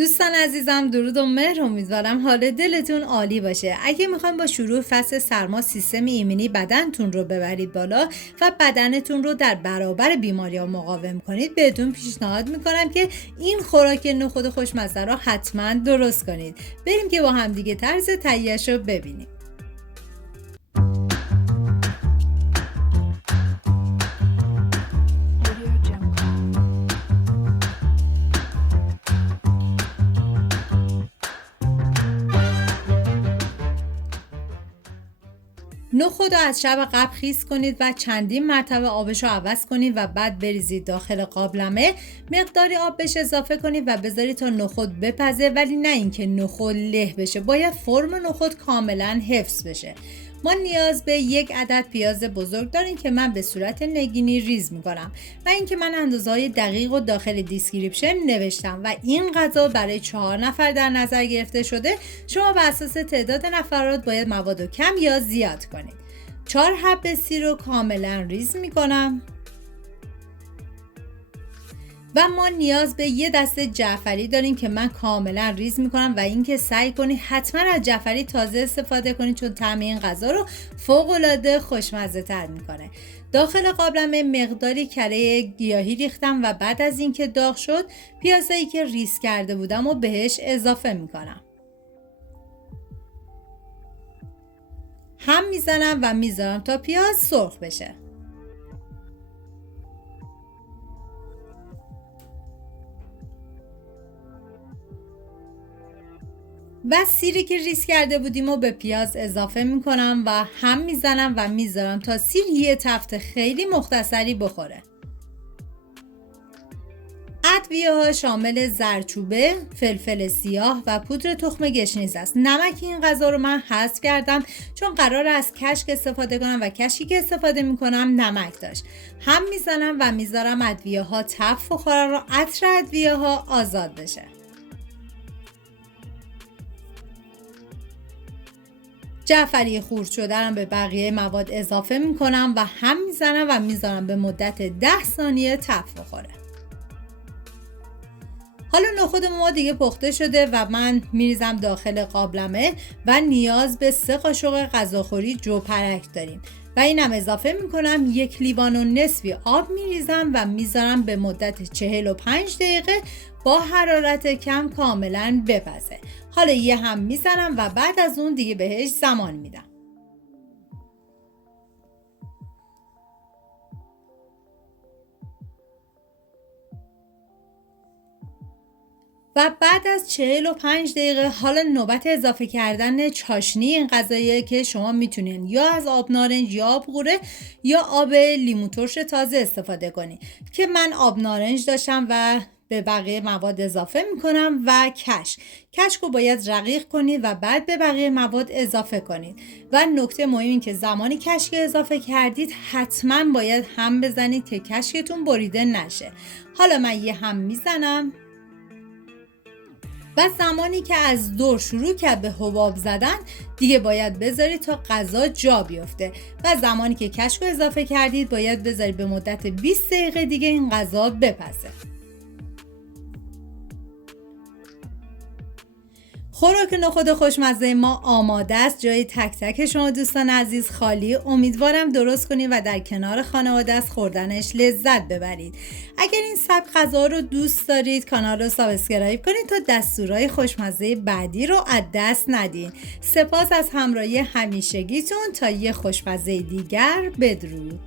دوستان عزیزم، درود و مهر. امیدوارم حال دلتون عالی باشه. اگه میخوایم با شروع فصل سرما سیستم ایمنی بدنتون رو ببرید بالا و بدنتون رو در برابر بیماری‌ها مقاوم کنید، بهتون پیشنهاد میکنم که این خوراک نخود خوشمزه رو حتما درست کنید. بریم که با هم دیگه طرز تهیه‌اش رو ببینیم. نخود رو از شب قبل خیس کنید و چندین مرتبه آبش رو عوض کنید و بعد بریزید داخل قابلمه. مقداری آب بهش اضافه کنید و بذارید تا نخود بپزه، ولی نه اینکه نخود له بشه، باید فرم نخود کاملا حفظ بشه. ما نیاز به 1 عدد پیاز بزرگ داریم که من به صورت نگینی ریز میکنم و اینکه من اندازه‌های دقیق و داخل دیسکریپشن نوشتم و این غذا برای 4 نفر در نظر گرفته شده. شما بر اساس تعداد نفرات باید مواد رو کم یا زیاد کنید. 4 حب سیر رو کاملا ریز میکنم و ما نیاز به 1 دسته جعفری داریم که من کاملا ریز میکنم و اینکه سعی کنید حتما از جعفری تازه استفاده کنید، چون طعم این غذا رو فوق العاده خوشمزه تر میکنه. داخل قابلمه مقداری کره گیاهی ریختم و بعد از اینکه داغ شد پیازایی که ریز کرده بودم و بهش اضافه میکنم. هم میزنم و میذارم تا پیاز سرخ بشه. و سیری که ریز کرده بودیم و به پیاز اضافه میکنم و هم میزنم و میذارم تا سیر یه تفت خیلی مختصری بخوره. ادویه ها شامل زردچوبه، فلفل سیاه و پودر تخم گشنیز است. نمک این غذا رو من حذف کردم چون قرار از کشک استفاده کنم و کشکی که استفاده میکنم نمک داشت. هم میزنم و میذارم ادویه ها تفت بخورن و عطر ادویه ها آزاد بشه. جعفری خورد شده رو به بقیه مواد اضافه میکنم و هم میزنم و میذارم به مدت 10 ثانیه تفت بخوره. حالا نخود ما دیگه پخته شده و من میریزم داخل قابلمه و نیاز به 3 قاشق غذاخوری جوپرک داریم و اینم اضافه میکنم. 1 لیوان و نصفی آب میریزم و میذارم به مدت 45 دقیقه با حرارت کم کاملا بپزه. حالا یه هم میزنم و بعد از اون دیگه بهش زمان میدم. و بعد از 45 دقیقه حالا نوبت اضافه کردن چاشنی این غذاییه که شما میتونین یا از آب نارنج یا آب قوره یا آب لیمو ترش تازه استفاده کنید که من آب نارنج داشتم و به بقیه مواد اضافه میکنم. و کشک رو باید رقیق کنید و بعد به بقیه مواد اضافه کنید. و نکته مهم این که زمانی کشک اضافه کردید حتما باید هم بزنید که کشکتون بریده نشه. حالا من یه هم میزنم و زمانی که از دور شروع کرد به حباب زدن دیگه باید بذارید تا غذا جا بیفته و زمانی که کشک رو اضافه کردید باید بذارید به مدت 20 دقیقه دیگه این غذا بپزه. خوراک نخود خوشمزه ما آماده است. جای تک تک شما دوستان عزیز خالی. امیدوارم درست کنید و در کنار خانواده از خوردنش لذت ببرید. اگر این سبک غذا رو دوست دارید کانال رو سابسکرایب کنید تا دستورهای خوشمزه بعدی رو از دست ندین. سپاس از همراهی همیشگیتون. تا یه خوشمزه دیگر، بدرود.